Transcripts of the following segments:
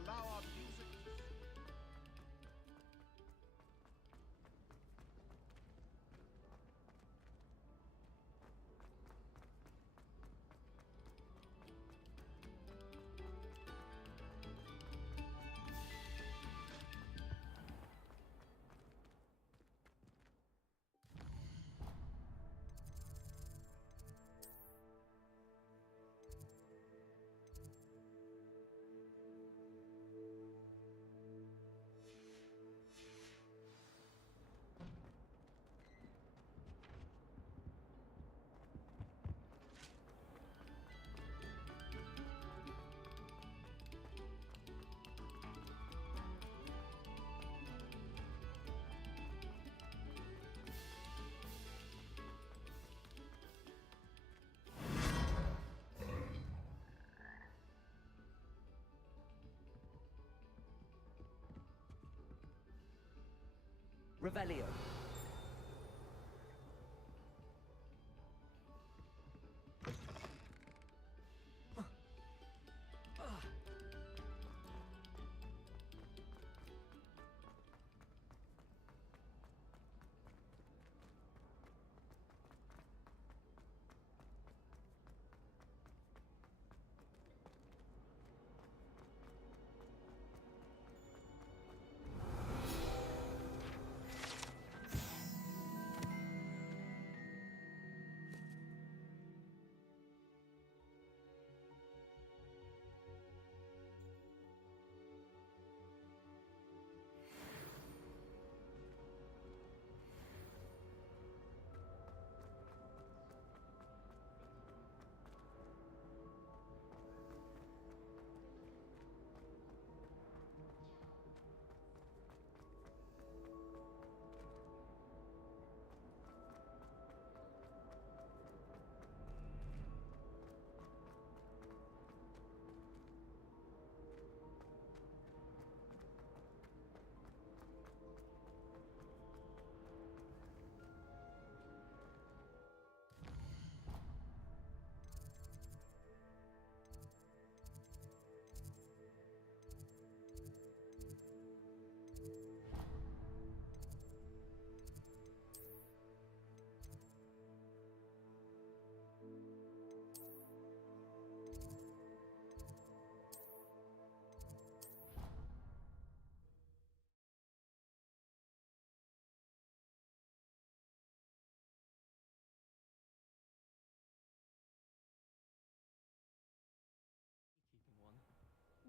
allow our music to... Revelio.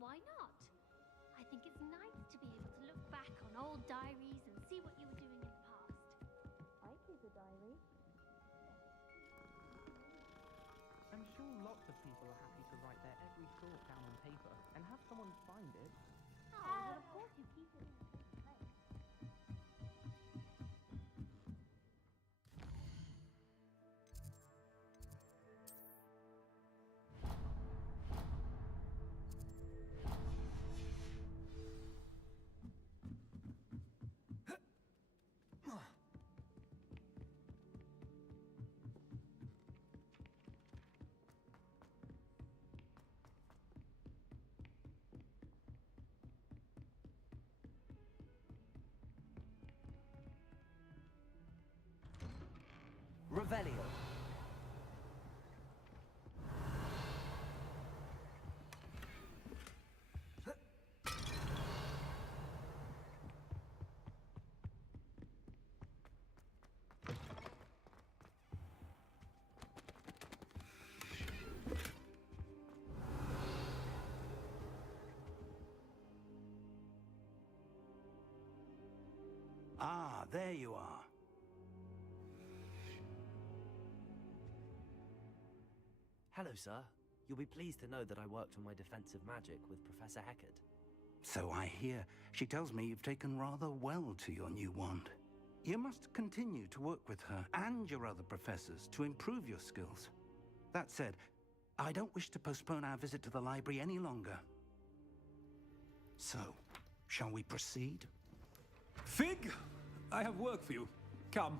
Why not? I think it's nice to be able to look back on old diaries and see what you were doing in the past. I keep a diary. I'm sure lots of people are happy to write their every thought down on paper and have someone find it. Oh, well, of course you keep it in a safe place. Revelio. Ah, there you are. Hello, sir. You'll be pleased to know that I worked on my defensive magic with Professor Heckard. So I hear. She tells me you've taken rather well to your new wand. You must continue to work with her and your other professors to improve your skills. That said, I don't wish to postpone our visit to the library any longer. So, shall we proceed? Fig! I have work for you. Come.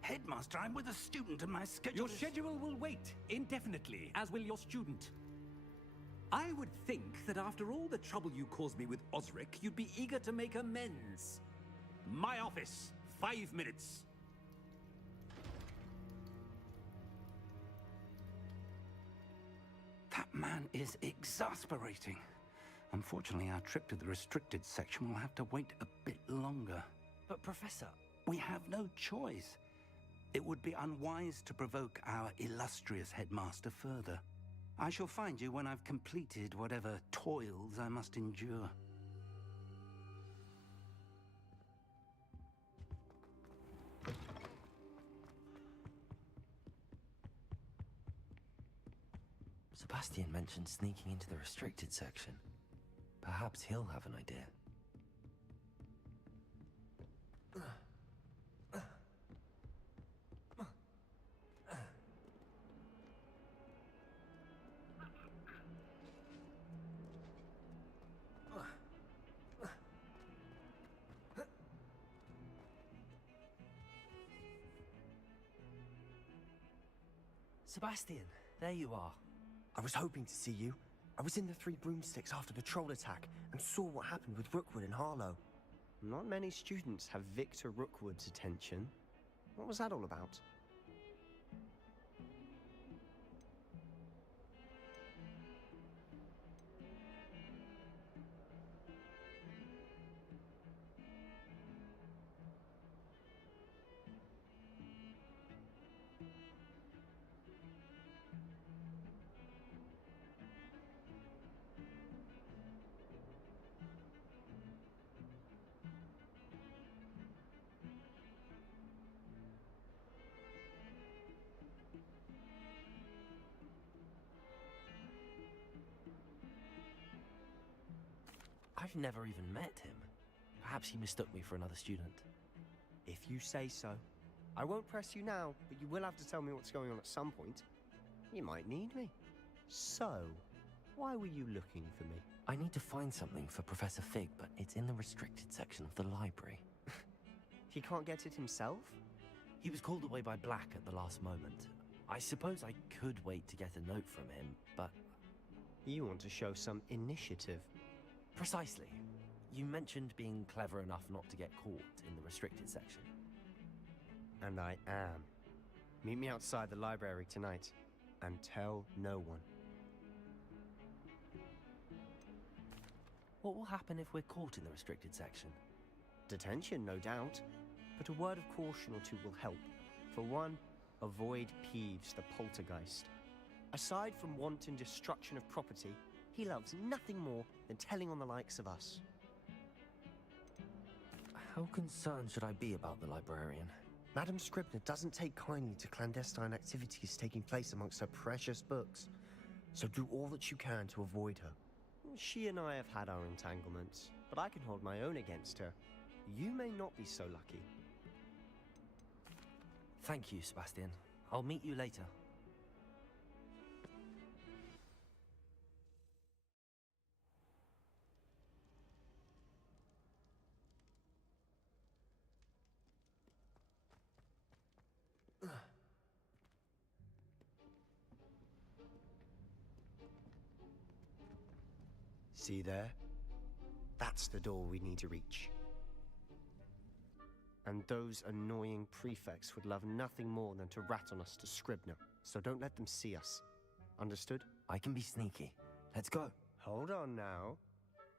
Headmaster, I'm with a student and my schedule Your schedule will wait indefinitely, as will your student. I would think that after all the trouble you caused me with Osric, you'd be eager to make amends. My office, 5 minutes. That man is exasperating. Unfortunately, our trip to the restricted section will have to wait a bit longer. But Professor... We have no choice. It would be unwise to provoke our illustrious headmaster further. I shall find you when I've completed whatever toils I must endure. Sebastian mentioned sneaking into the restricted section. Perhaps he'll have an idea. Sebastian, there you are. I was hoping to see you. I was in the Three Broomsticks after the troll attack and saw what happened with Rookwood and Harlow. Not many students have Victor Rookwood's attention. What was that all about? I've never even met him. Perhaps he mistook me for another student. If you say so. I won't press you now, but you will have to tell me what's going on at some point. You might need me. So, why were you looking for me? I need to find something for Professor Fig, but it's in the restricted section of the library. He can't get it himself? He was called away by Black at the last moment. I suppose I could wait to get a note from him, but... You want to show some initiative. Precisely. You mentioned being clever enough not to get caught in the restricted section. And I am. Meet me outside the library tonight, and tell no one. What will happen if we're caught in the restricted section? Detention, no doubt. But a word of caution or two will help. For one, avoid Peeves the poltergeist. Aside from wanton destruction of property, he loves nothing more than telling on the likes of us. How concerned should I be about the librarian? Madam Scribner doesn't take kindly to clandestine activities taking place amongst her precious books, so do all that you can to avoid her. She and I have had our entanglements, but I can hold my own against her. You may not be so lucky. Thank you, Sebastian. I'll meet you later. See there? That's the door we need to reach. And those annoying prefects would love nothing more than to rat on us to Scribner, so don't let them see us. Understood? I can be sneaky. Let's go. Hold on now.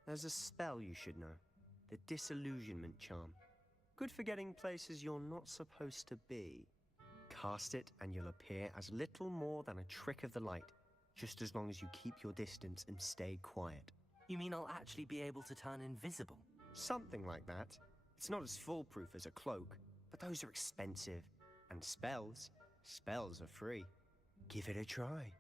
There's a spell you should know. The Disillusionment Charm. Good for getting places you're not supposed to be. Cast it and you'll appear as little more than a trick of the light, just as long as you keep your distance and stay quiet. You mean I'll actually be able to turn invisible? Something like that. It's not as foolproof as a cloak, but those are expensive. And spells are free. Give it a try.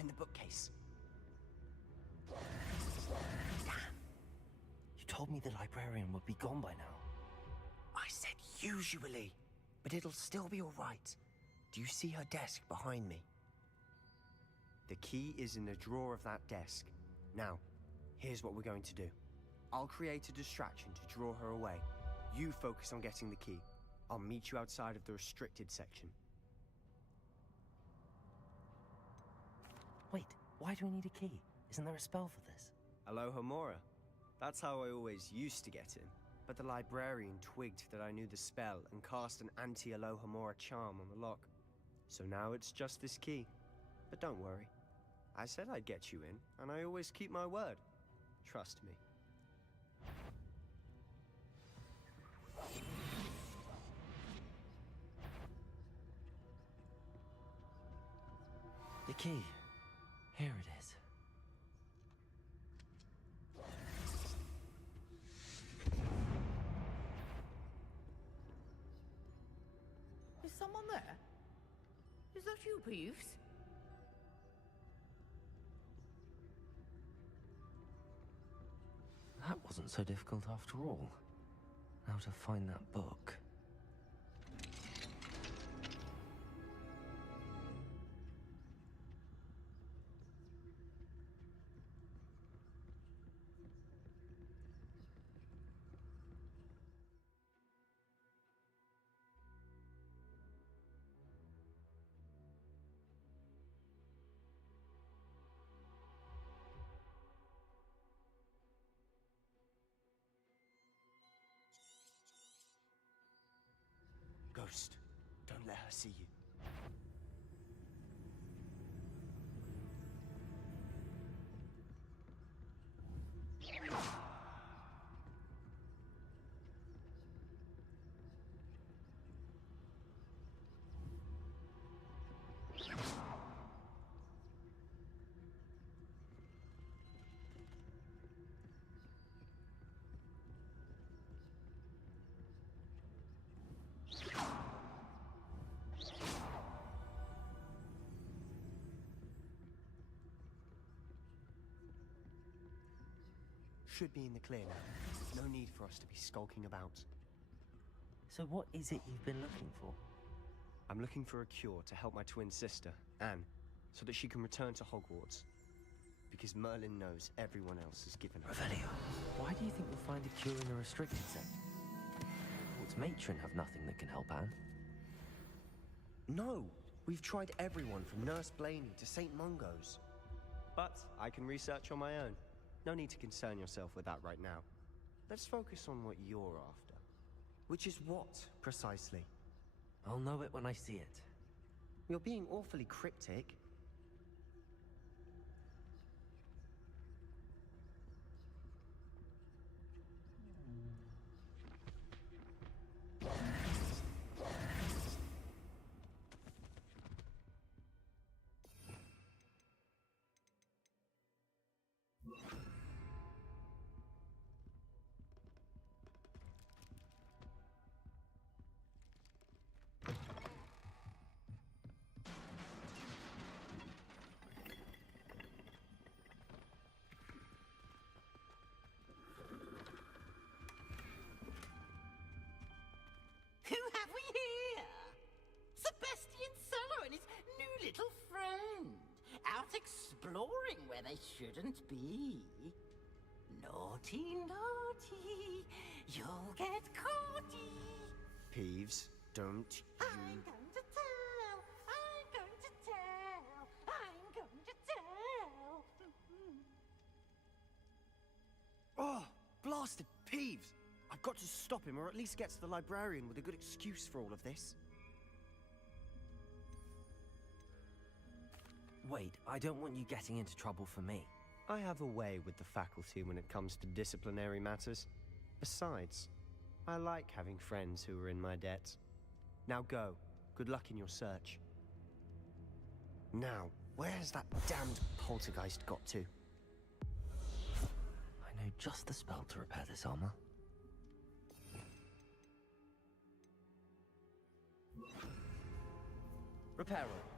behind the bookcase. Damn. You told me the librarian would be gone by now. I said usually, but it'll still be all right. Do you see her desk behind me? The key is in the drawer of that desk. Now, here's what we're going to do. I'll create a distraction to draw her away. You focus on getting the key. I'll meet you outside of the restricted section. Wait, why do we need a key? Isn't there a spell for this? Alohomora. That's how I always used to get in. But the librarian twigged that I knew the spell and cast an anti-Alohomora charm on the lock. So now it's just this key. But don't worry. I said I'd get you in, and I always keep my word. Trust me. The key. Here it is. Is someone there? Is that you, Peeves? That wasn't so difficult after all. Now to find that book. Ghost, don't let her see you. Should be in the clear now. No need for us to be skulking about. So what is it you've been looking for? I'm looking for a cure to help my twin sister, Anne, so that she can return to Hogwarts. Because Merlin knows everyone else has given her. Revelio, why do you think we'll find a cure in a restricted section? Hogwarts matron have nothing that can help Anne. No! We've tried everyone from Nurse Blaney to St. Mungo's. But I can research on my own. No need to concern yourself with that right now. Let's focus on what you're after. Which is what, precisely? I'll know it when I see it. You're being awfully cryptic. Who have we here? Sebastian Cello and his new little friend. Out exploring where they shouldn't be. Naughty, naughty. You'll get caughty. Peeves, don't I'm you... going to tell. I'm going to tell. I'm going to tell. Oh, blasted Peeves! I've got to stop him, or at least get to the librarian with a good excuse for all of this. Wait, I don't want you getting into trouble for me. I have a way with the faculty when it comes to disciplinary matters. Besides, I like having friends who are in my debt. Now go. Good luck in your search. Now, where's that damned poltergeist got to? I know just the spell to repair this armor. Repair all.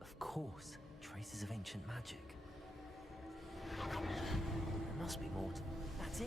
Of course, traces of ancient magic. There must be more to... That's it!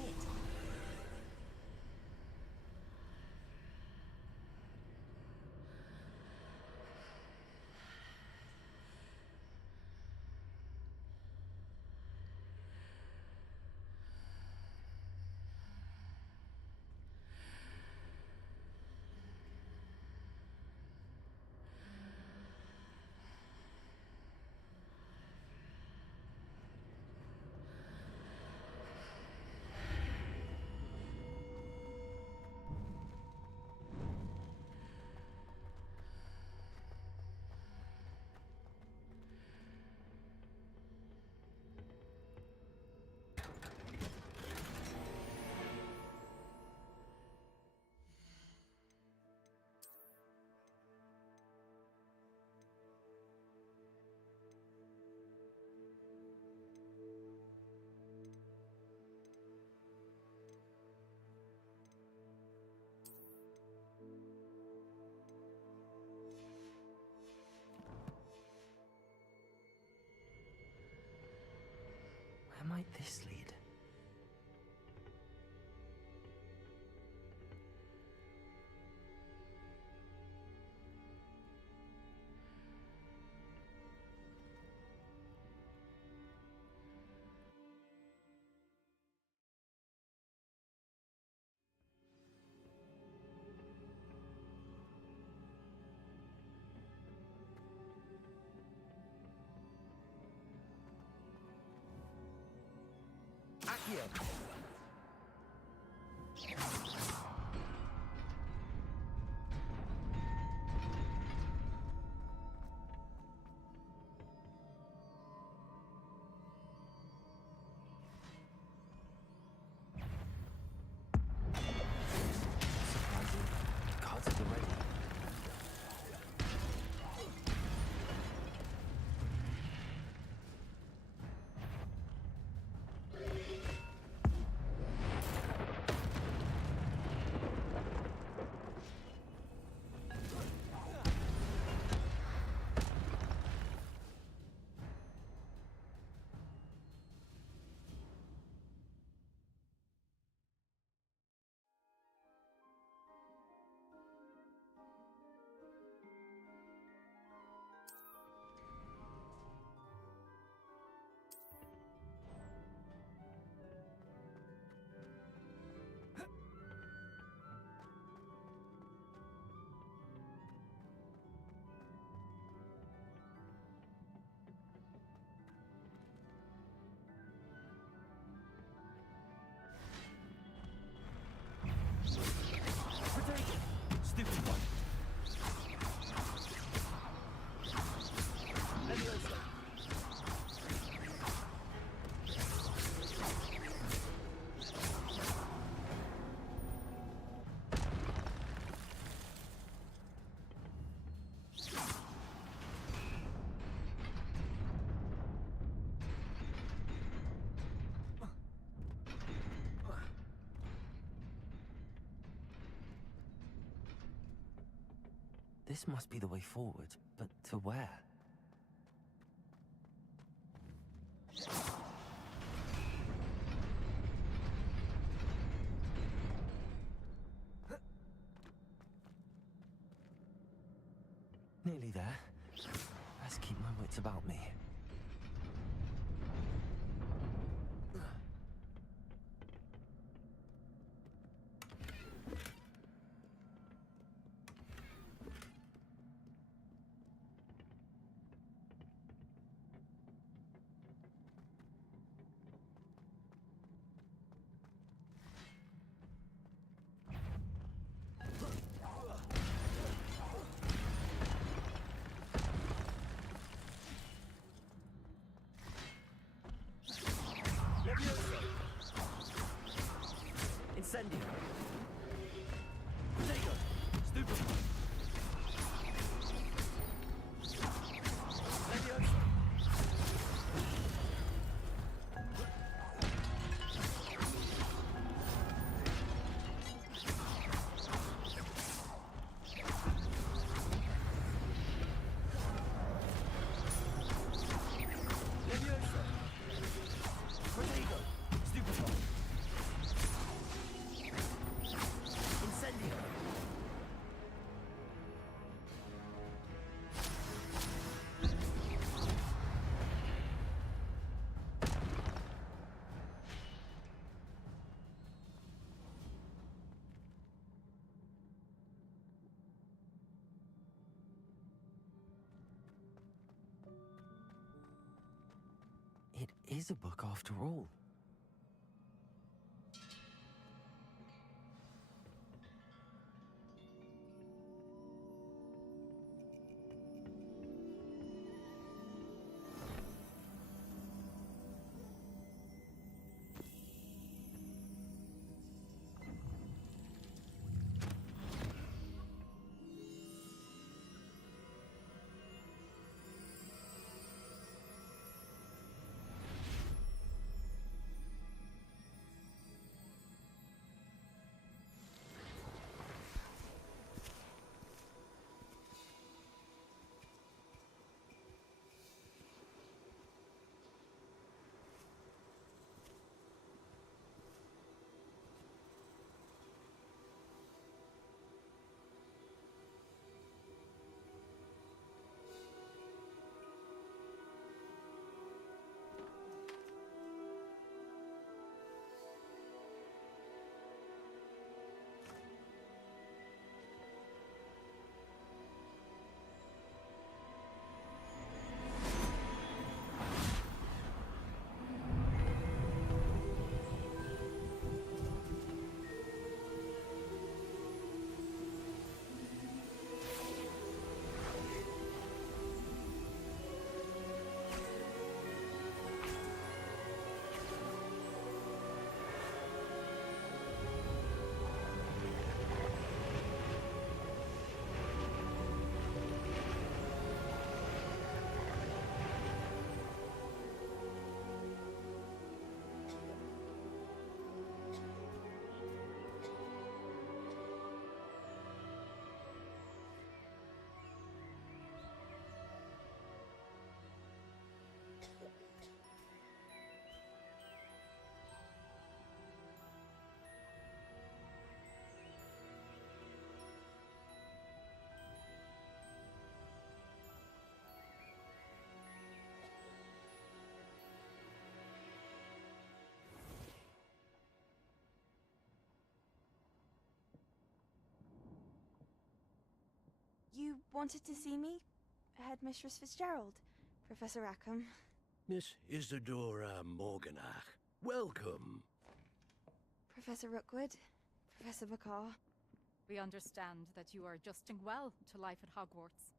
Where might this lead? Accio! Surprising. Cards at the ready. Stupid one. Leviosa. This must be the way forward, but to where? Nearly there. Let's keep my wits about me. Incendio. Potato. Stupid. Leviosa. is a book after all. You wanted to see me? Headmistress Fitzgerald, Professor Rackham. Miss Isadora Morganach, welcome. Professor Rookwood, Professor McCaw. We understand that you are adjusting well to life at Hogwarts.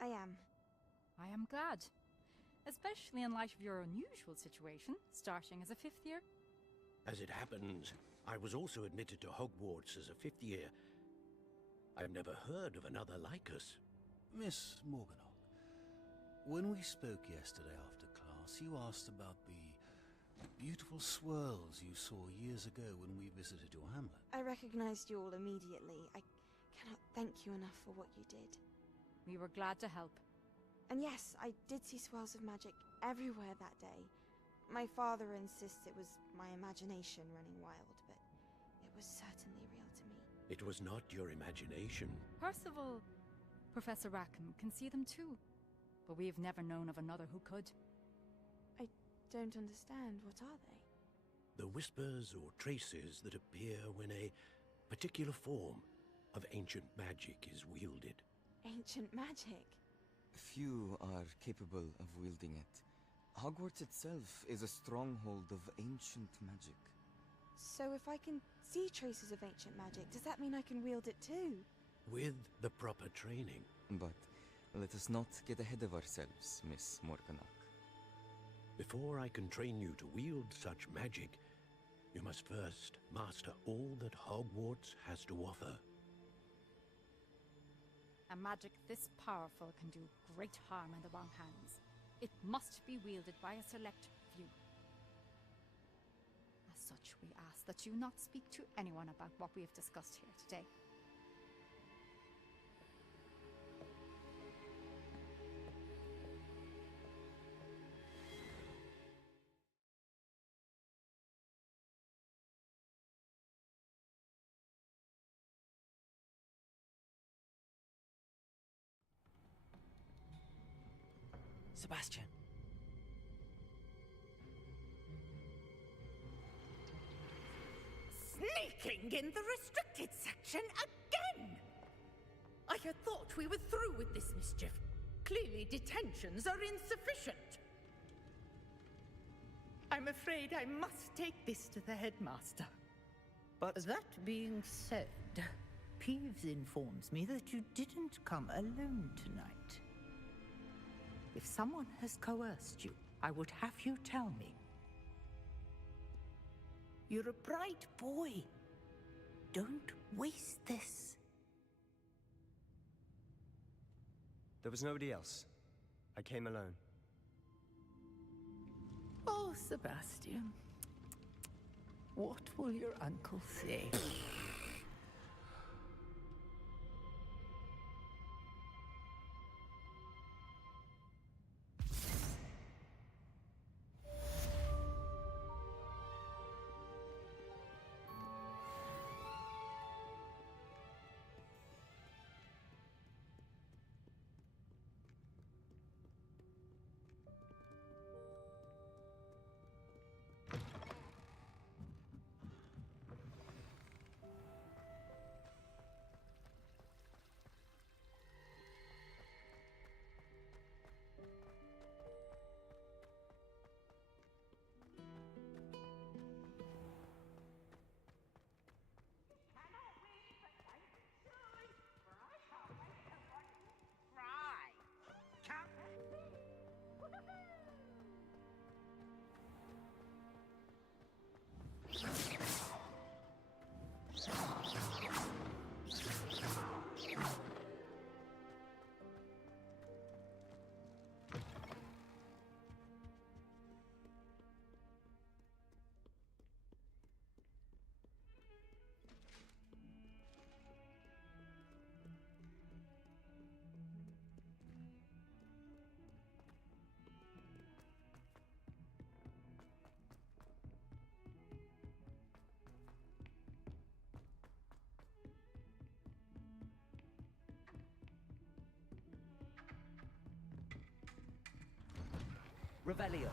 I am. I am glad. Especially in light of your unusual situation, starting as a 5th year. As it happens, I was also admitted to Hogwarts as a 5th year. I've never heard of another like us. Miss Morganock, when we spoke yesterday after class, you asked about the beautiful swirls you saw years ago when we visited your hamlet. I recognized you all immediately. I cannot thank you enough for what you did. We were glad to help. And yes, I did see swirls of magic everywhere that day. My father insists it was my imagination running wild, but it was certainly real to me. It was not your imagination. Percival, Professor Rackham can see them too. But we've never known of another who could. I don't understand. What are they? The whispers or traces that appear when a particular form of ancient magic is wielded. Ancient magic? Few are capable of wielding it. Hogwarts itself is a stronghold of ancient magic. So if I can see traces of ancient magic, does that mean I can wield it too? With the proper training. But let us not get ahead of ourselves, Miss Morganock. Before I can train you to wield such magic, you must first master all that Hogwarts has to offer. A magic this powerful can do great harm in the wrong hands. It must be wielded by a select few. As such, we ask that you not speak to anyone about what we have discussed here today. Sebastian. Sneaking in the restricted section again! I had thought we were through with this mischief. Clearly detentions are insufficient. I'm afraid I must take this to the headmaster. But that being said, Peeves informs me that you didn't come alone tonight. If someone has coerced you, I would have you tell me. You're a bright boy. Don't waste this. there was nobody else. I came alone. Oh, Sebastian. What will your uncle say? Revelio.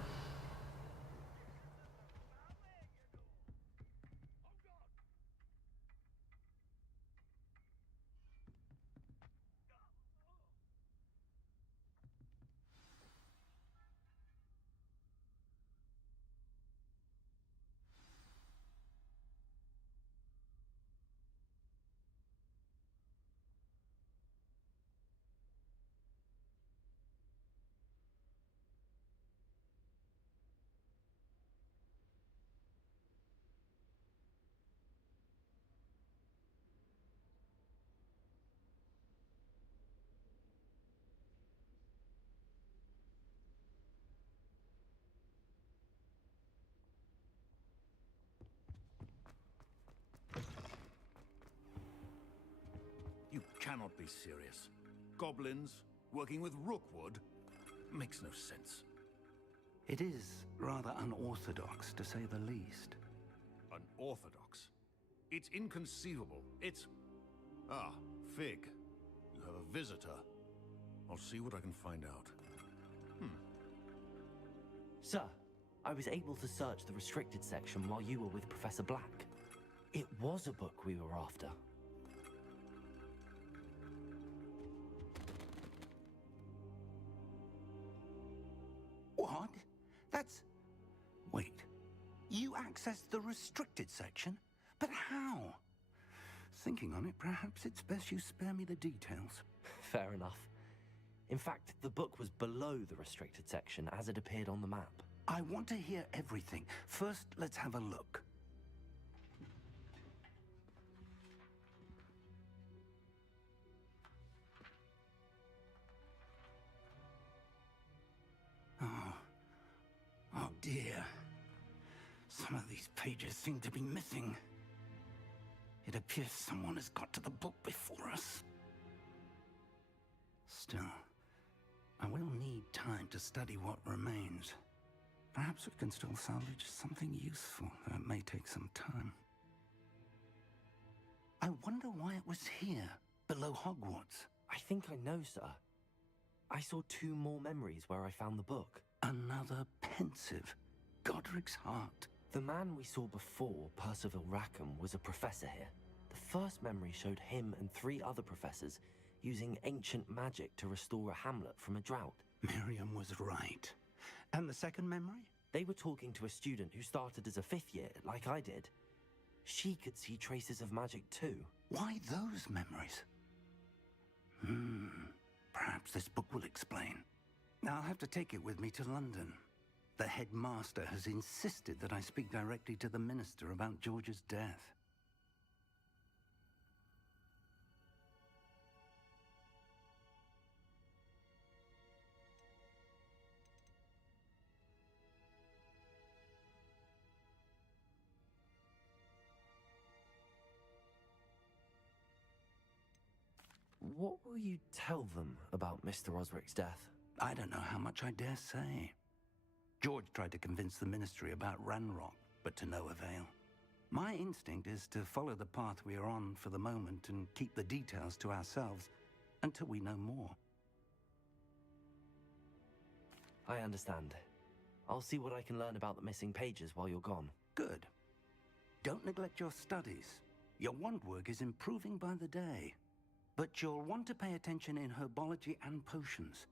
You cannot be serious. Goblins working with Rookwood? Makes no sense. It is rather unorthodox, to say the least. Unorthodox? It's inconceivable. It's... Ah, Fig. You have a visitor. I'll see what I can find out. Sir, I was able to search the restricted section while you were with Professor Black. It was a book we were after. What? That's... Wait. You accessed the restricted section? But how? Thinking on it, perhaps it's best you spare me the details. Fair enough. In fact, the book was below the restricted section as it appeared on the map. I want to hear everything. First, let's have a look. Oh dear. Some of these pages seem to be missing. It appears someone has got to the book before us. Still, I will need time to study what remains. Perhaps we can still salvage something useful, though it may take some time. I wonder why it was here, below Hogwarts. I think I know, sir. I saw 2 more memories where I found the book. Another pensive. Godric's heart. The man we saw before, Percival Rackham, was a professor here. The first memory showed him and 3 other professors using ancient magic to restore a hamlet from a drought. Miriam was right. And the second memory? They were talking to a student who started as a 5th year, like I did. She could see traces of magic too. Why those memories? Perhaps this book will explain. I'll have to take it with me to London. The headmaster has insisted that I speak directly to the minister about George's death. What will you tell them about Mr. Osric's death? I don't know how much I dare say. George tried to convince the ministry about Ranrock, but to no avail. My instinct is to follow the path we are on for the moment and keep the details to ourselves until we know more. I understand. I'll see what I can learn about the missing pages while you're gone. Good. Don't neglect your studies. Your wand work is improving by the day. But you'll want to pay attention in herbology and potions.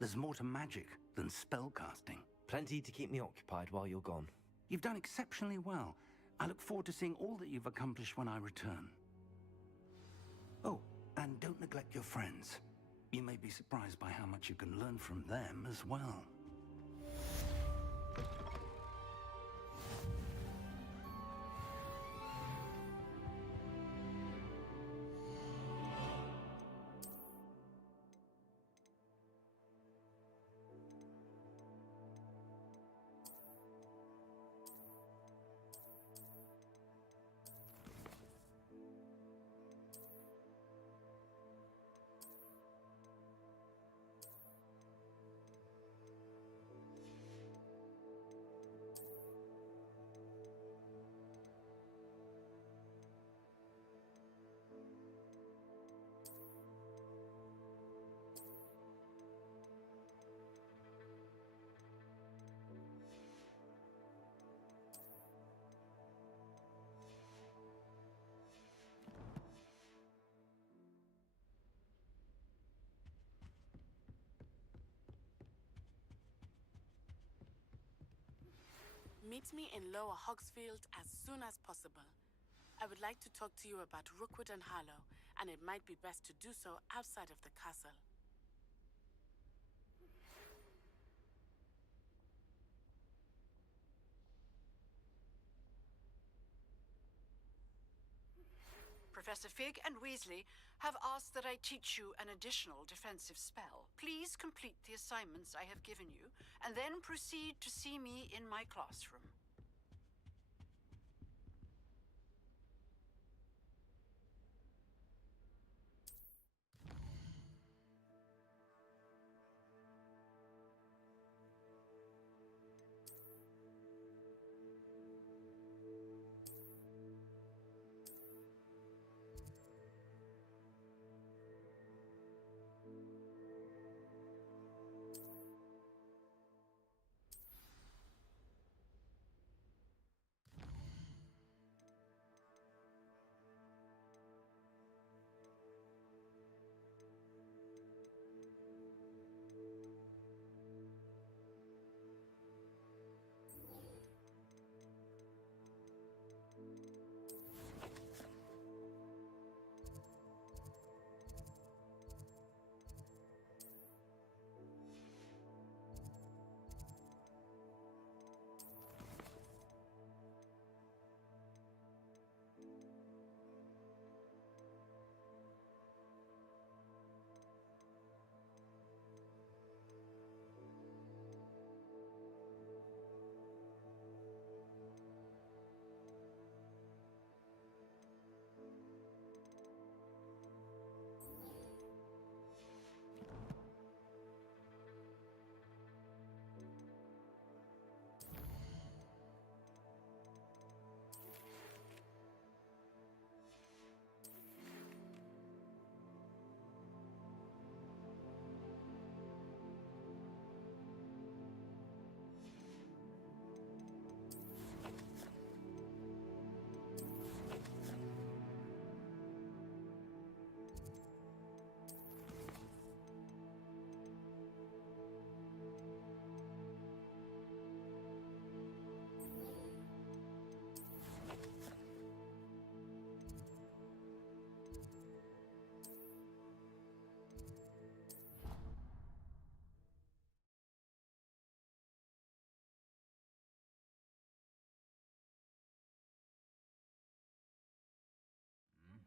There's more to magic than spellcasting. Plenty to keep me occupied while you're gone. You've done exceptionally well. I look forward to seeing all that you've accomplished when I return. Oh, and don't neglect your friends. You may be surprised by how much you can learn from them as well. Meet me in Lower Hogsfield as soon as possible. I would like to talk to you about Rookwood and Harlow, and it might be best to do so outside of the castle. Professor Fig and Weasley have asked that I teach you an additional defensive spell. Please complete the assignments I have given you, and then proceed to see me in my classroom.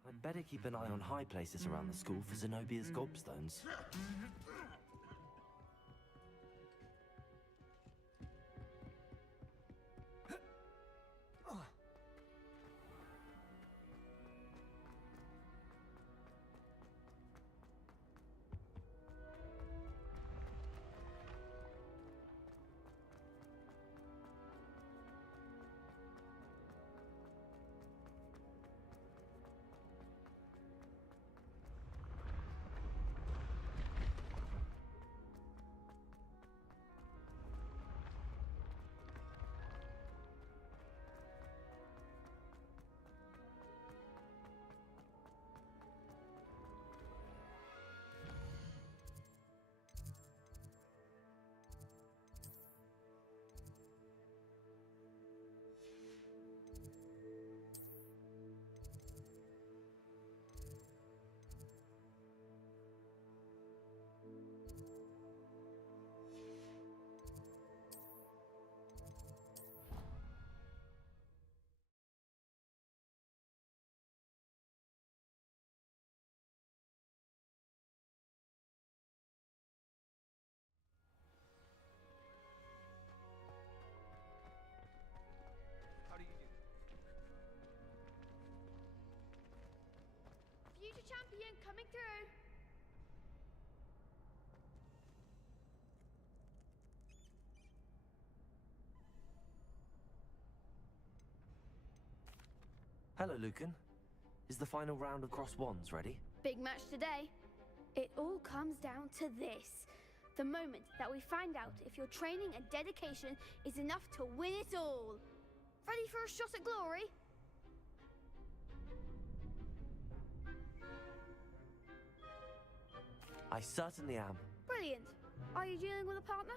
I'd better keep an eye on high places around the school for Zenobia's gobstones. Future champion coming through. Hello, Lucan. Is the final round of Cross Wands ready? Big match today. It all comes down to this. The moment that we find out if your training and dedication is enough to win it all. Ready for a shot at glory? I certainly am. Brilliant. Are you dealing with a partner?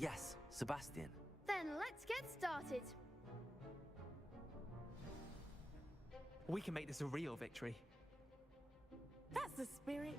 Yes, Sebastian. Then let's get started. We can make this a real victory. That's the spirit.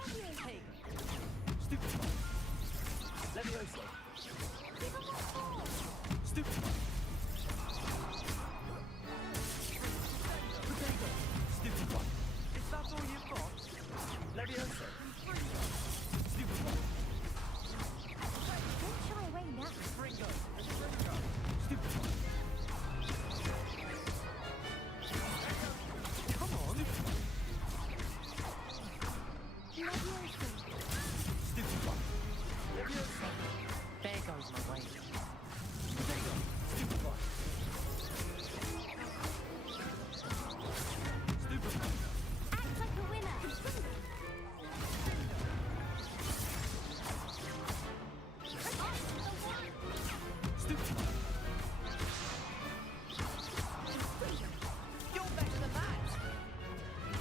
Hey! Stupid one! Levioso! Stupid one! Potato! Stupid one! Is that all you've got? Levioso! Stupid one! Don't shy away now. Ringo! Ringo! Stupid one! Come on! Stupid one! Levioso! There goes my way. Potato! Stupid one! Stupid one! Act like a winner. Stupid one! You're better than that!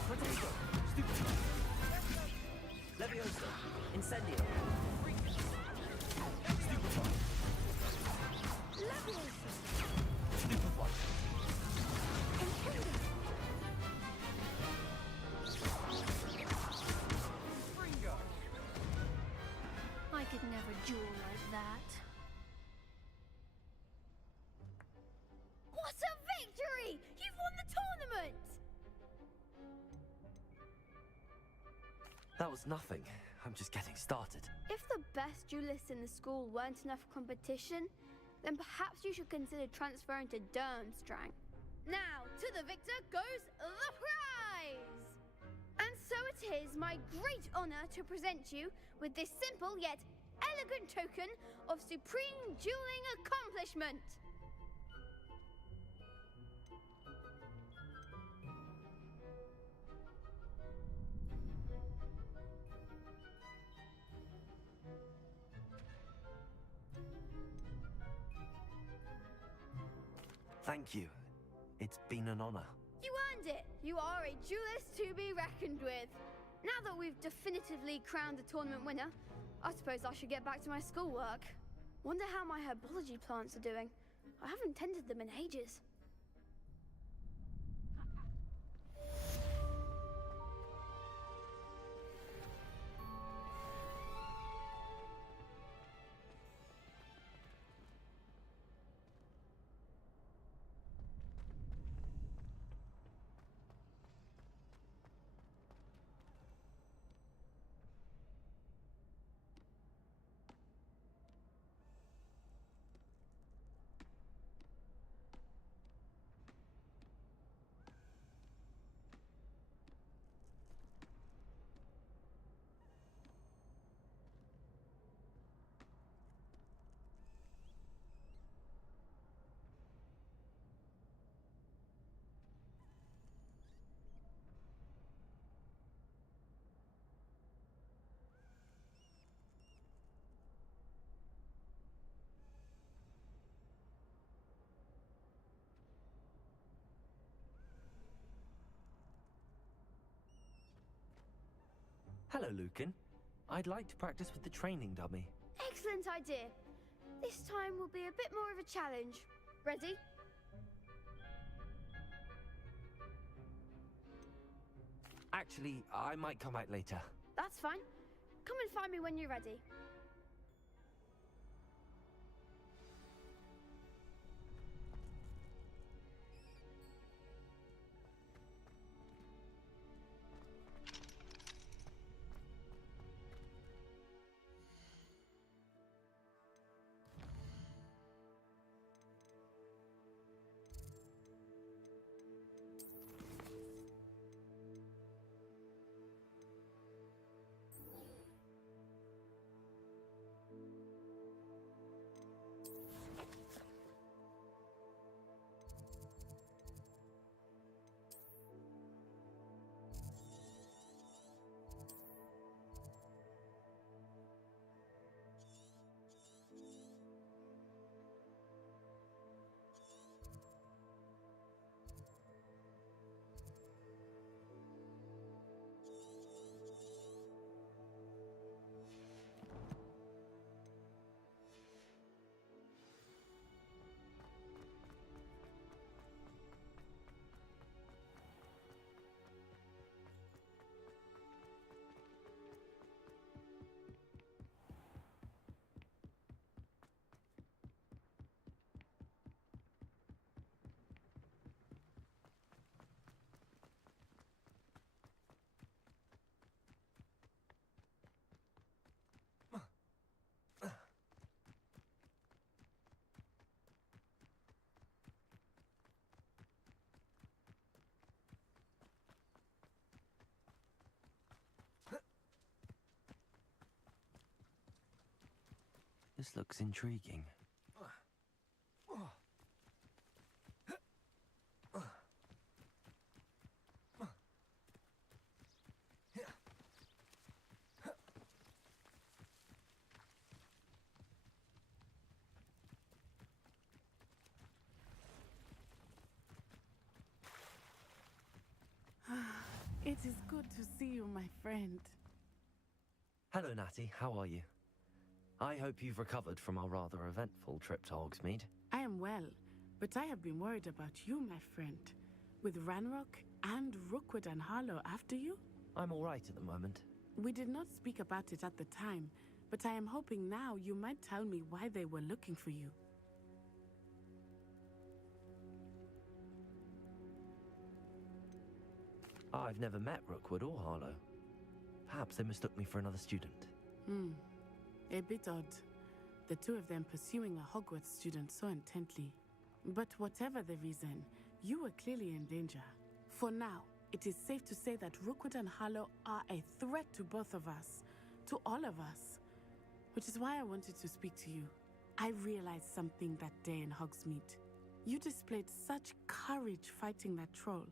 Potato! Stupid one! Levioso! Incendio! Stupid one! Stupid one! Ringo! I could never duel like that. What a victory! You've won the tournament! That was nothing. I'm just getting started. If the best duelists in the school weren't enough competition, then perhaps you should consider transferring to Durmstrang. Now, to the victor goes the prize! And so it is my great honor to present you with this simple yet elegant token of supreme dueling accomplishment. Thank you. It's been an honor. You earned it! You are a duelist to be reckoned with. Now that we've definitively crowned the tournament winner, I suppose I should get back to my schoolwork. Wonder how my herbology plants are doing. I haven't tended them in ages. Hello, Lucan. I'd like to practice with the training dummy. Excellent idea. This time will be a bit more of a challenge. Ready? Actually, I might come back later. That's fine. Come and find me when you're ready. This looks intriguing. It is good to see you, my friend. Hello, Natty. How are you? I hope you've recovered from our rather eventful trip to Hogsmeade. I am well, but I have been worried about you, my friend. With Ranrock and Rookwood and Harlow after you? I'm all right at the moment. We did not speak about it at the time, but I am hoping now you might tell me why they were looking for you. I've never met Rookwood or Harlow. Perhaps they mistook me for another student. A bit odd. The two of them pursuing a Hogwarts student so intently. But whatever the reason, you were clearly in danger. For now, it is safe to say that Rookwood and Harlow are a threat to both of us. To all of us. Which is why I wanted to speak to you. I realized something that day in Hogsmeade. You displayed such courage fighting that troll.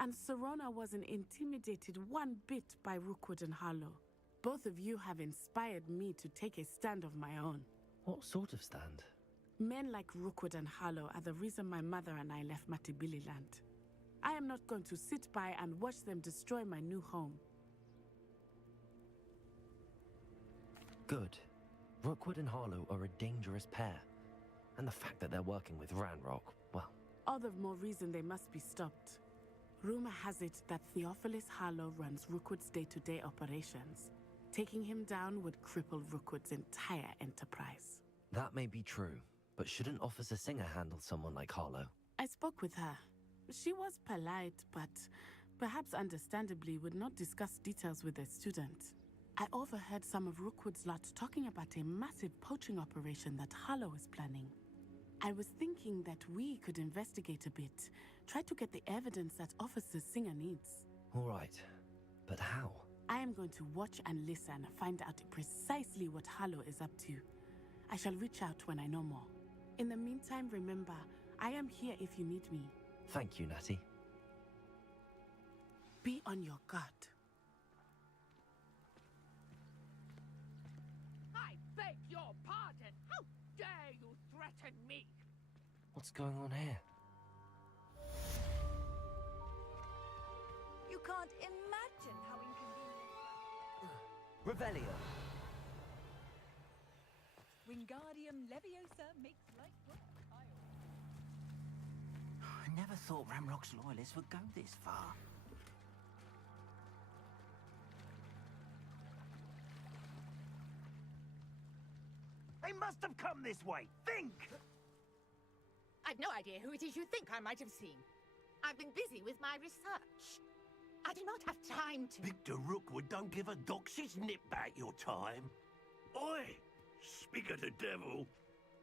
And Serona wasn't intimidated one bit by Rookwood and Harlow. Both of you have inspired me to take a stand of my own. What sort of stand? Men like Rookwood and Harlow are the reason my mother and I left Matabeleland. I am not going to sit by and watch them destroy my new home. Good. Rookwood and Harlow are a dangerous pair. And the fact that they're working with Ranrock, well... All the more reason they must be stopped. Rumor has it that Theophilus Harlow runs Rookwood's day-to-day operations. Taking him down would cripple Rookwood's entire enterprise. That may be true, but shouldn't Officer Singer handle someone like Harlow? I spoke with her. She was polite, but perhaps understandably would not discuss details with a student. I overheard some of Rookwood's lot talking about a massive poaching operation that Harlow is planning. I was thinking that we could investigate a bit, try to get the evidence that Officer Singer needs. All right, but how? I am going to watch and listen, find out precisely what Harlow is up to. I shall reach out when I know more. In the meantime, remember, I am here if you need me. Thank you, Natty. Be on your guard. I beg your pardon. How dare you threaten me? What's going on here? You can't imagine how inconvenient. Revelio. Wingardium Leviosa makes light work. I never thought Ranrock's loyalists would go this far. They must have come this way. Think! I've no idea who it is you think I might have seen. I've been busy with my research. I do not have time to... Victor Rookwood don't give a doxy's nip back your time. Oi! Speak of the devil.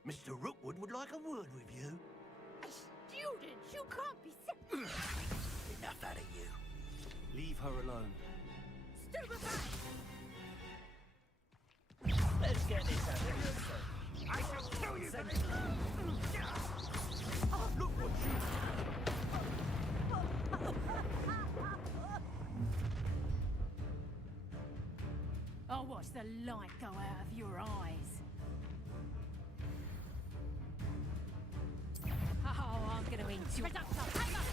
Mr. Rookwood would like a word with you. A student! You can't be... Enough out of you. Leave her alone. Stupefy! Let's get this out of here. I shall kill you for this. Look what you... I'll watch the light go out of your eyes. Oh, I'm gonna eat you. I can go anyway.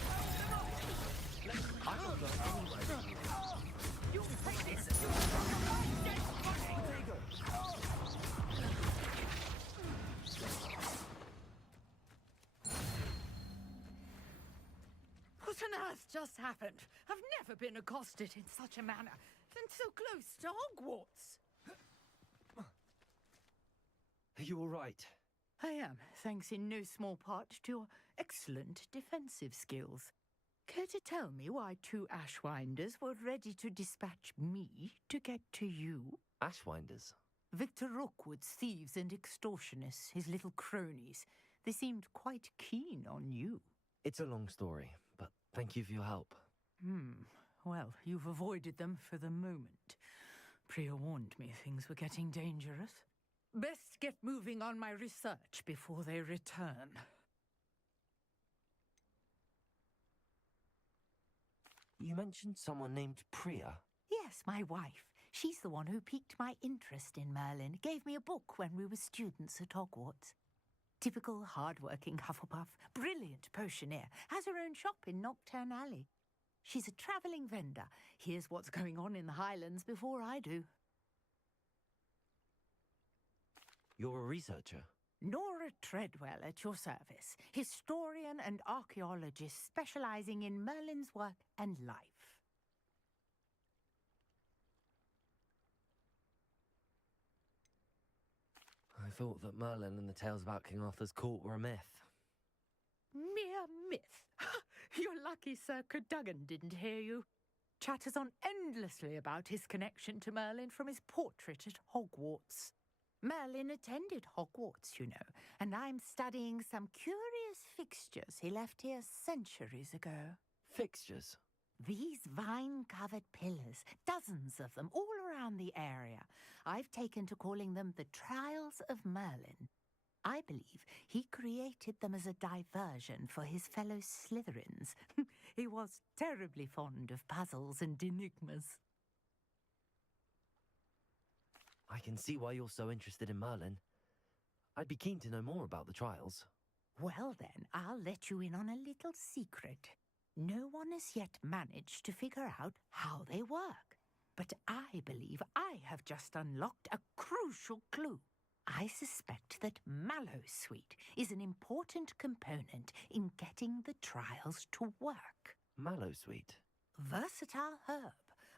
You take this. What on earth just happened? I've never been accosted in such a manner, and so close to Hogwarts. Are you all right? I am, thanks in no small part to your excellent defensive skills. Care to tell me why two Ashwinders were ready to dispatch me to get to you? Ashwinders? Victor Rookwood's thieves and extortionists, his little cronies. They seemed quite keen on you. It's a long story, but thank you for your help. Well, you've avoided them for the moment. Priya warned me things were getting dangerous. Best get moving on my research before they return. You mentioned someone named Priya. Yes, my wife. She's the one who piqued my interest in Merlin, gave me a book when we were students at Hogwarts. Typical hard-working Hufflepuff, brilliant potioneer, has her own shop in Nocturne Alley. She's a travelling vendor, hears what's going on in the Highlands before I do. You're a researcher? Nora Treadwell at your service, historian and archaeologist specialising in Merlin's work and life. I thought that Merlin and the tales about King Arthur's court were a myth. Mere myth. You're lucky Sir Cadogan didn't hear you. Chatters on endlessly about his connection to Merlin from his portrait at Hogwarts. Merlin attended Hogwarts, you know, and I'm studying some curious fixtures he left here centuries ago. Fixtures? These vine-covered pillars, dozens of them, all around the area. I've taken to calling them the Trials of Merlin. I believe he created them as a diversion for his fellow Slytherins. He was terribly fond of puzzles and enigmas. I can see why you're so interested in Merlin. I'd be keen to know more about the trials. Well then, I'll let you in on a little secret. No one has yet managed to figure out how they work. But I believe I have just unlocked a crucial clue. I suspect that Mallowsweet is an important component in getting the trials to work. Mallowsweet? Versatile herb.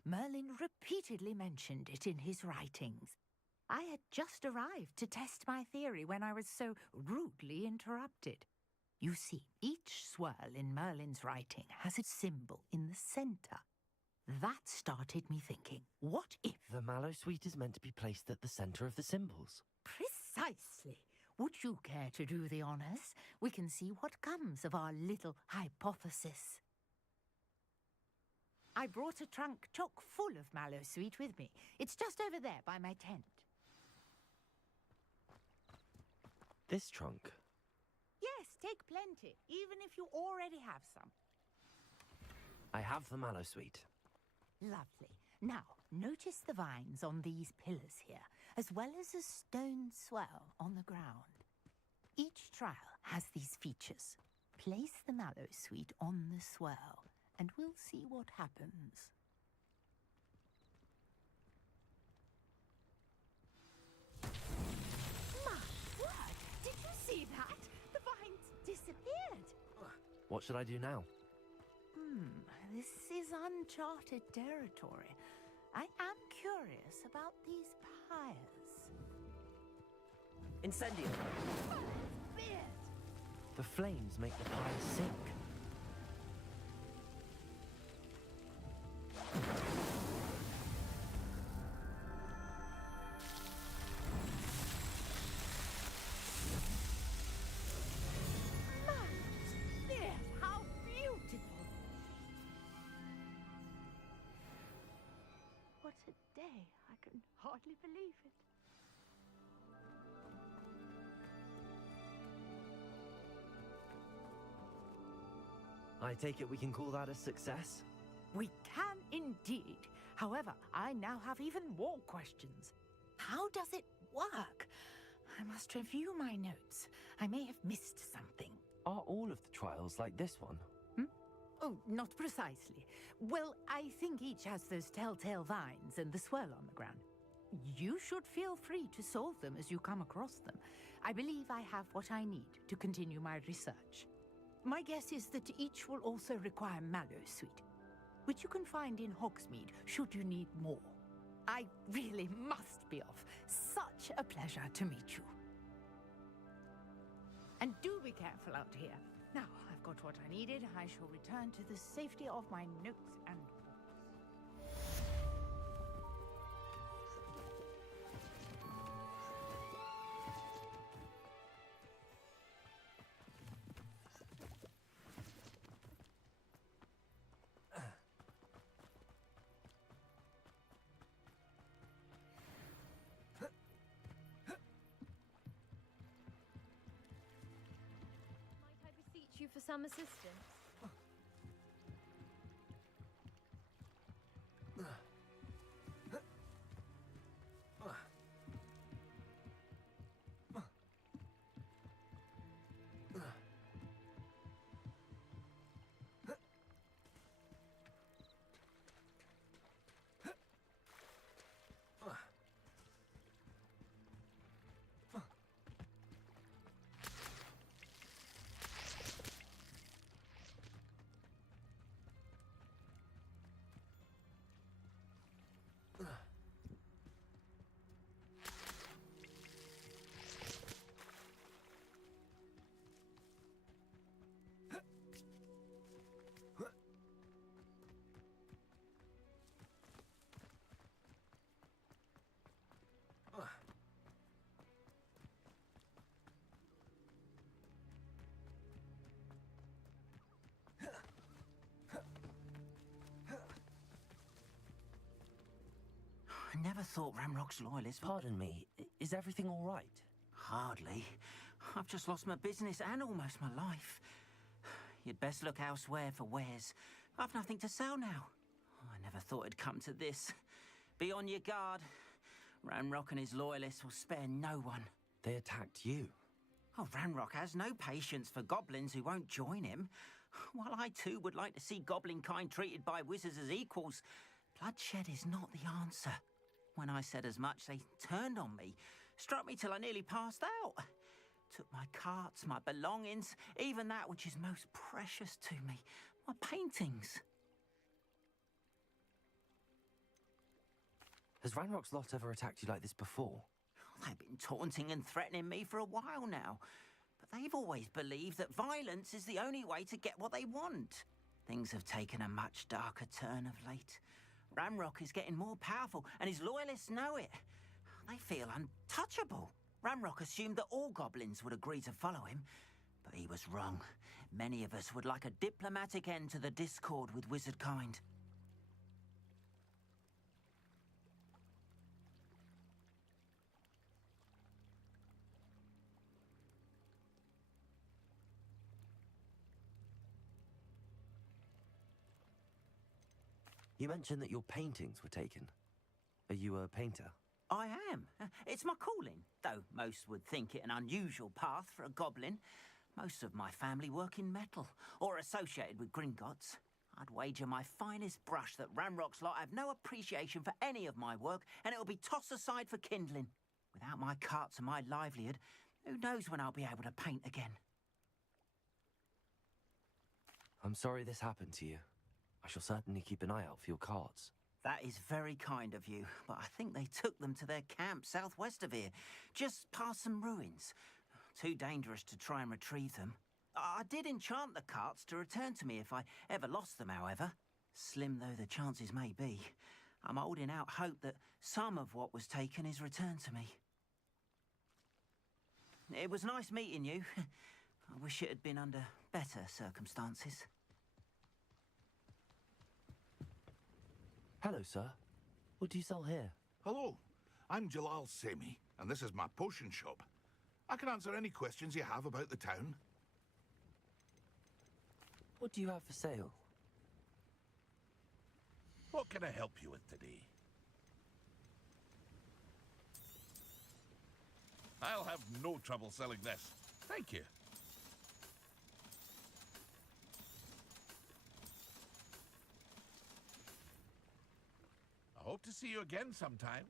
Merlin repeatedly mentioned it in his writings. I had just arrived to test my theory when I was so rudely interrupted. You see, each swirl in Merlin's writing has a symbol in the centre. That started me thinking, what if... The Mallowsweet is meant to be placed at the centre of the symbols. Precisely. Would you care to do the honours? We can see what comes of our little hypothesis. I brought a trunk chock full of Mallowsweet with me. It's just over there by my tent. This trunk? Yes, take plenty, even if you already have some. I have the Mallowsweet. Lovely. Now, notice the vines on these pillars here, as well as a stone swell on the ground. Each trial has these features. Place the Mallowsweet on the swell, and we'll see what happens. My word! Did you see that? The vines disappeared. What should I do now? This is uncharted territory. I am curious about these pyres. Incendio! Beard! The flames make the pyre sink. How beautiful! What a day. I can hardly believe it. I take it we can call that a success? We can indeed. However, I now have even more questions. How does it work? I must review my notes. I may have missed something. Are all of the trials like this one? Oh, not precisely. Well, I think each has those telltale vines and the swirl on the ground. You should feel free to solve them as you come across them. I believe I have what I need to continue my research. My guess is that each will also require Mallowsweet, which you can find in Hogsmeade should you need more. I really must be off. Such a pleasure to meet you. And do be careful out here. Now, I've got what I needed. I shall return to the safety of my notes and books. you for some assistance? I never thought Ramrock's loyalists... Pardon me, is everything all right? Hardly. I've just lost my business and almost my life. You'd best look elsewhere for wares. I've nothing to sell now. I never thought it'd come to this. Be on your guard. Ramrock and his loyalists will spare no one. They attacked you? Oh, Ramrock has no patience for goblins who won't join him. While I too would like to see goblin kind treated by wizards as equals, bloodshed is not the answer. When I said as much, they turned on me, struck me till I nearly passed out. Took my carts, my belongings, even that which is most precious to me, my paintings. Has Ranrock's lot ever attacked you like this before? They've been taunting and threatening me for a while now, but they've always believed that violence is the only way to get what they want. Things have taken a much darker turn of late. Ramrock is getting more powerful, and his loyalists know it. They feel untouchable. Ramrock assumed that all goblins would agree to follow him, but he was wrong. Many of us would like a diplomatic end to the discord with wizard kind. You mentioned that your paintings were taken. Are you a painter? I am. It's my calling, though most would think it an unusual path for a goblin. Most of my family work in metal, or associated with Gringotts. I'd wager my finest brush that Ramrock's lot have no appreciation for any of my work, and it'll be tossed aside for kindling. Without my carts and my livelihood, who knows when I'll be able to paint again? I'm sorry this happened to you. I shall certainly keep an eye out for your carts. That is very kind of you, but I think they took them to their camp southwest of here, just past some ruins. Too dangerous to try and retrieve them. I did enchant the carts to return to me if I ever lost them, however. Slim though the chances may be, I'm holding out hope that some of what was taken is returned to me. It was nice meeting you. I wish it had been under better circumstances. Hello, sir. What do you sell here? Hello, I'm Jalal Semi, and this is my potion shop. I can answer any questions you have about the town. What do you have for sale? What can I help you with today? I'll have no trouble selling this. Thank you. I hope to see you again sometime.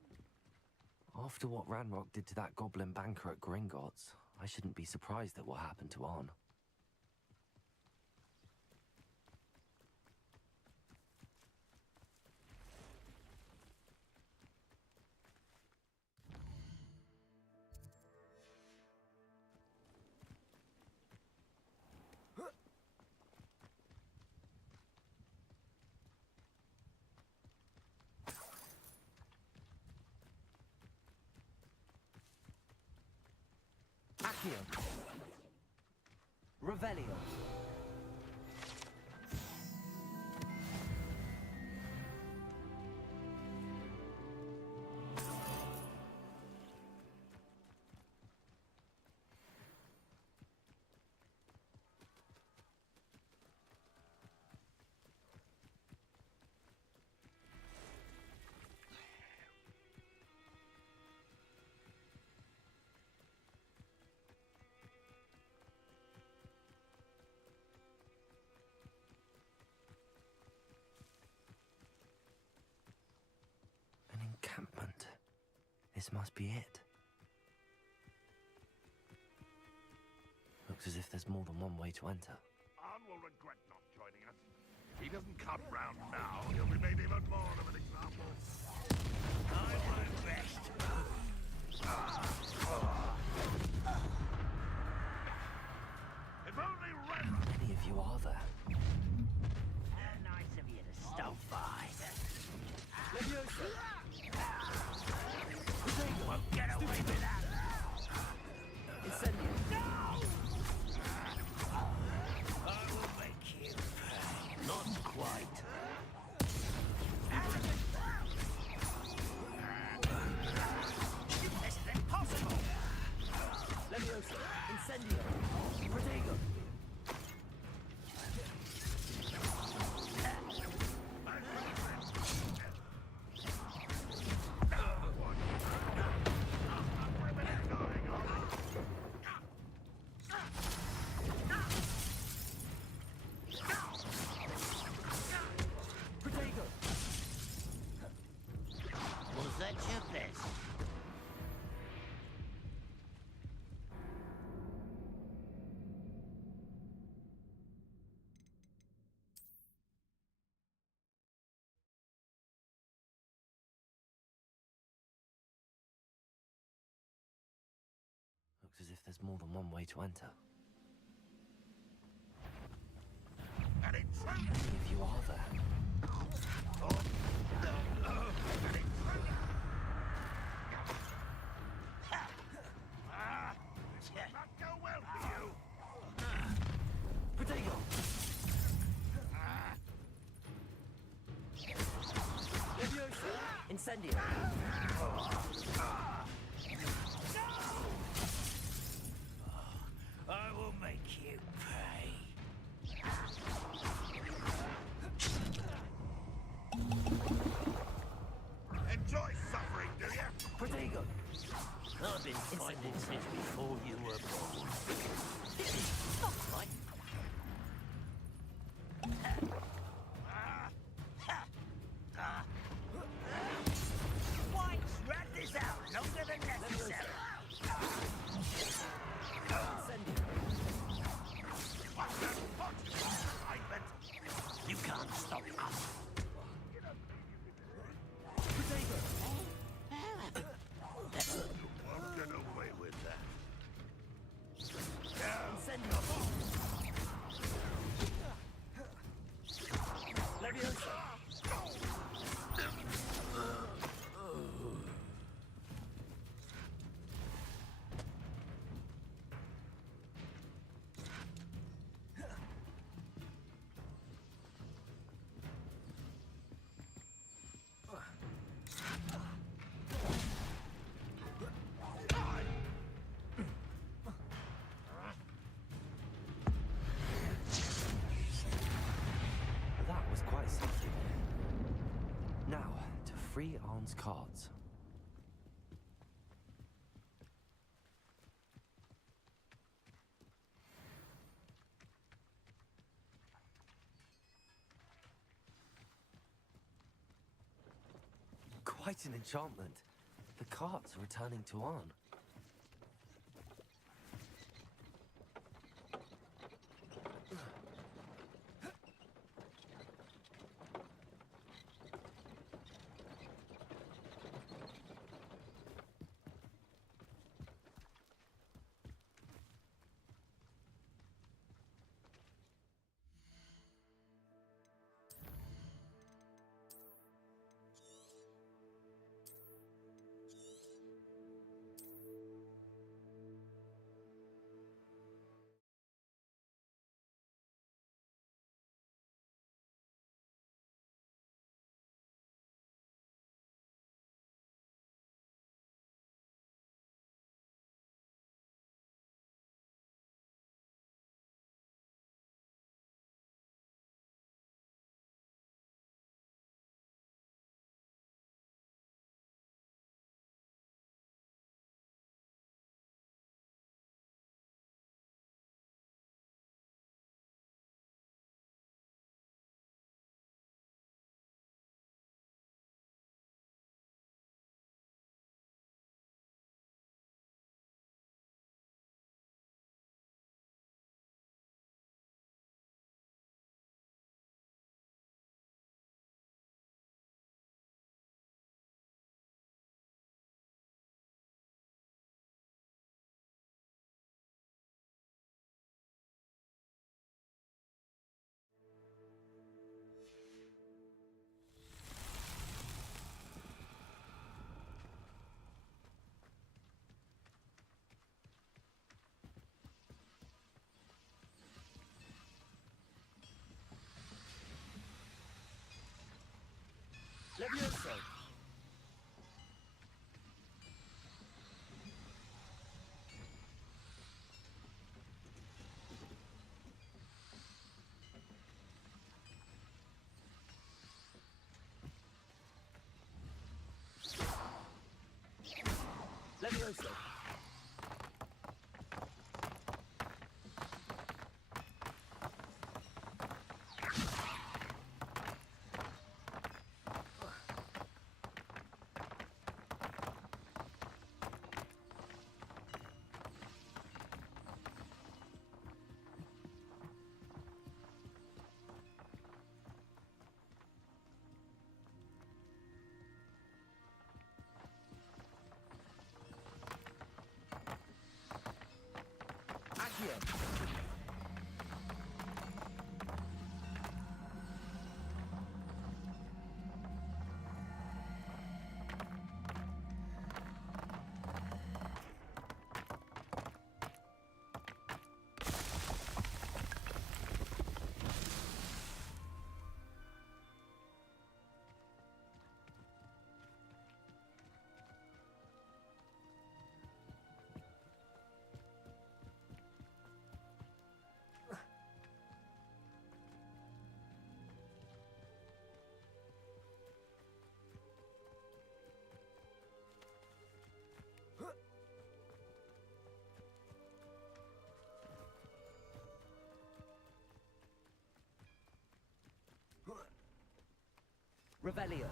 After what Ranrock did to that goblin banker at Gringotts, I shouldn't be surprised at what happened to Arn. Accio. Revelio. This must be it. Looks as if there's more than one way to enter. Arn will regret not joining us. If he doesn't come round now, he'll be made even more of an example. I won't rest. If only Red... How many of you are there? Nice of you to stop by. Won't get away with that. Incendio. I will make you pay. Not quite. This is impossible. Leviosa. Incendio. Protego. Was that your best? Looks as if there's more than one way to enter. An intruder! How many of you are there? This will not go well for you. Protego. Leviosa. Incendio. I will make you pay. Enjoy suffering, do you? Protego. I've been fighting since before you were born. Not quite. Why drag this out longer than necessary? You can't stop us. You won't get away with that. Leviosa. That was quite something. Now, to free Arn's cards. Quite an enchantment. The cards are returning to Arn. Levioso! Levioso! Accio! Revelio.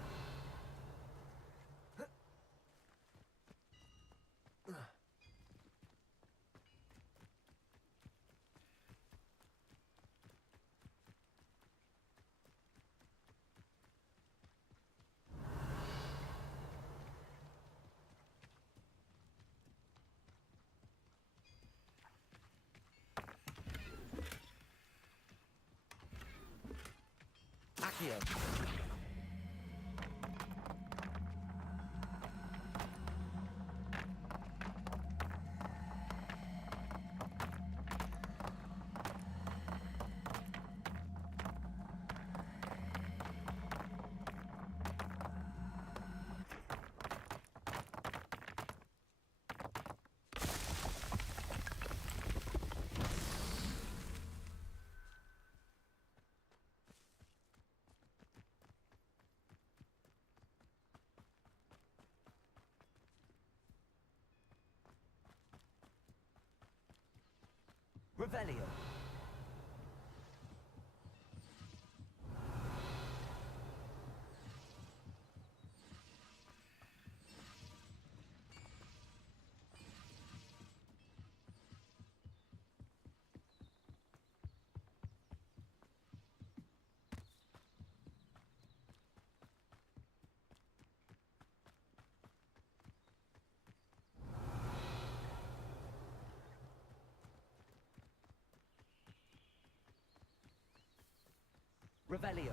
Accio. Revelio. Revelio.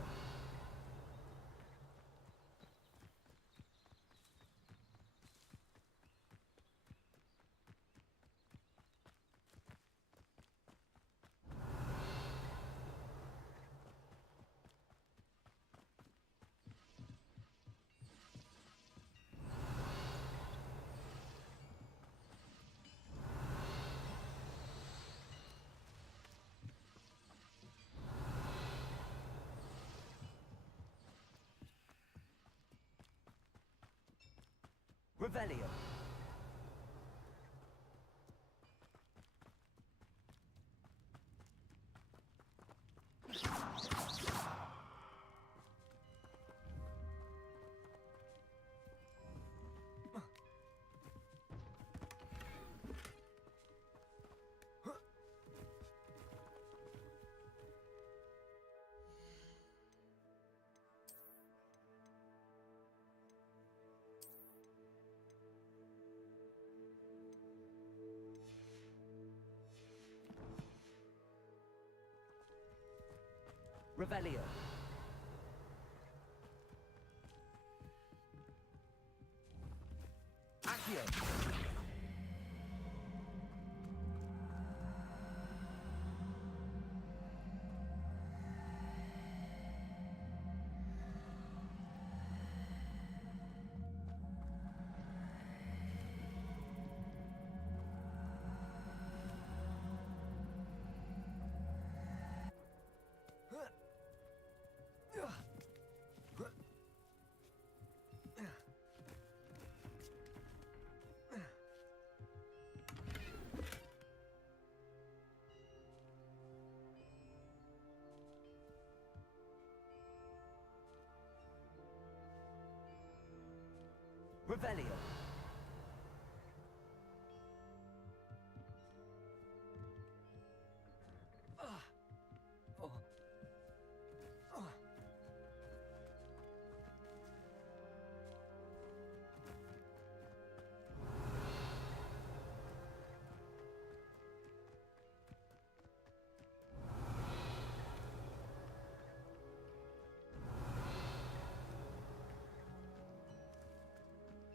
Revelio. Revelio. Accio. Revelio.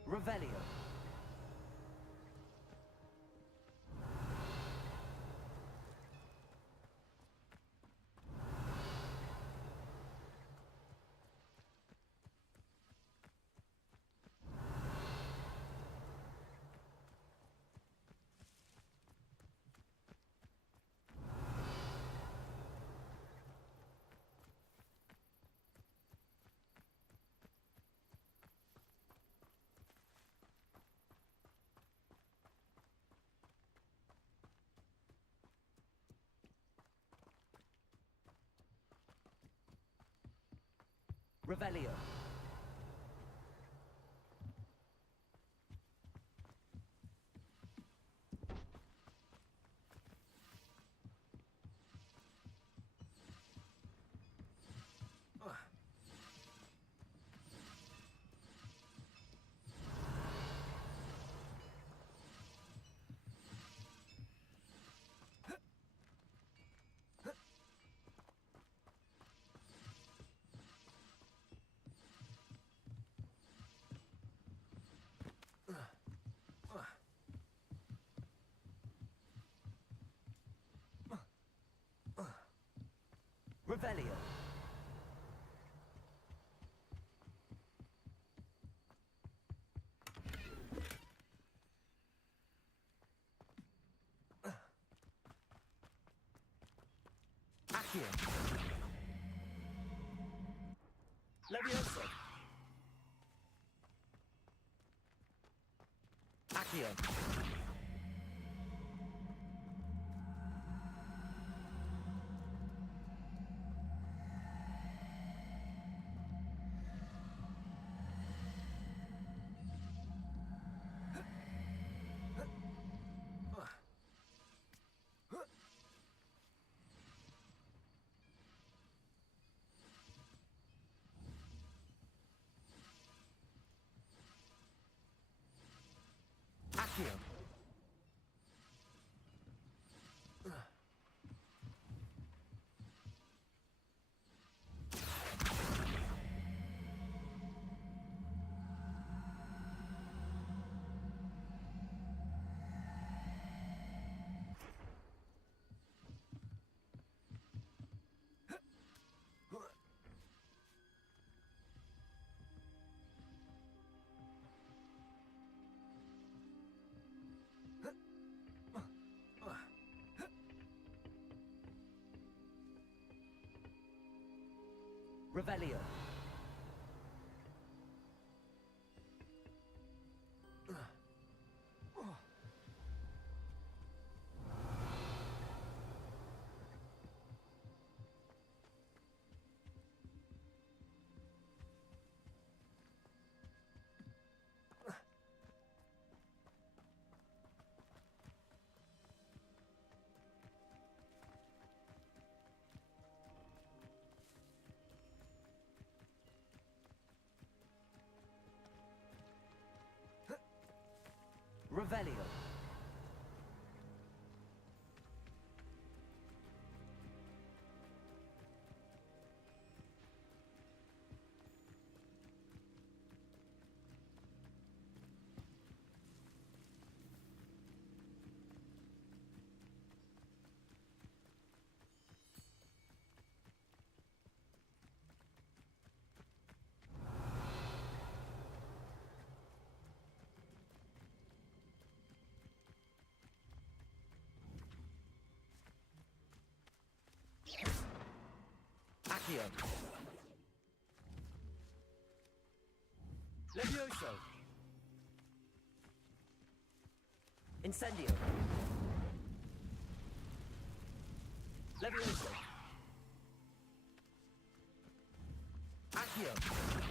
Revelio. Revelio. Revelio. Accio. Levioso. Accio. Accio. Revelio. Revelio. Accio. Levioso. Incendio. Levioso. Accio.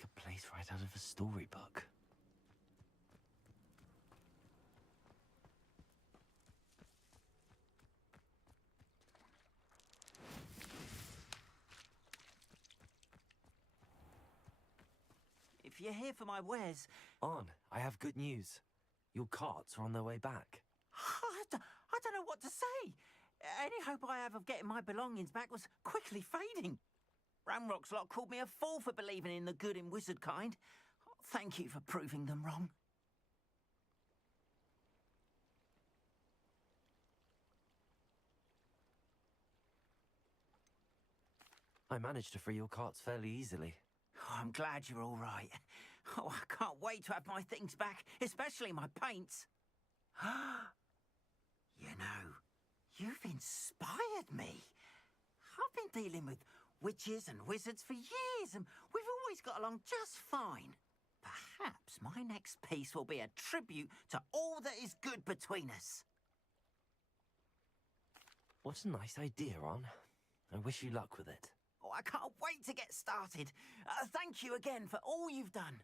like a place right out of a storybook. If you're here for my wares... On, I have good news. Your carts are on their way back. I don't know what to say. Any hope I have of getting my belongings back was quickly fading. Ramrock's lot called me a fool for believing in the good in wizard kind. Thank you for proving them wrong. I managed to free your carts fairly easily. Oh, I'm glad you're all right. Oh, I can't wait to have my things back, especially my paints. You know, you've inspired me. I've been dealing with witches and wizards for years, and we've always got along just fine. Perhaps my next piece will be a tribute to all that is good between us. What a nice idea, Ron. I wish you luck with it. Oh, I can't wait to get started. Thank you again for all you've done.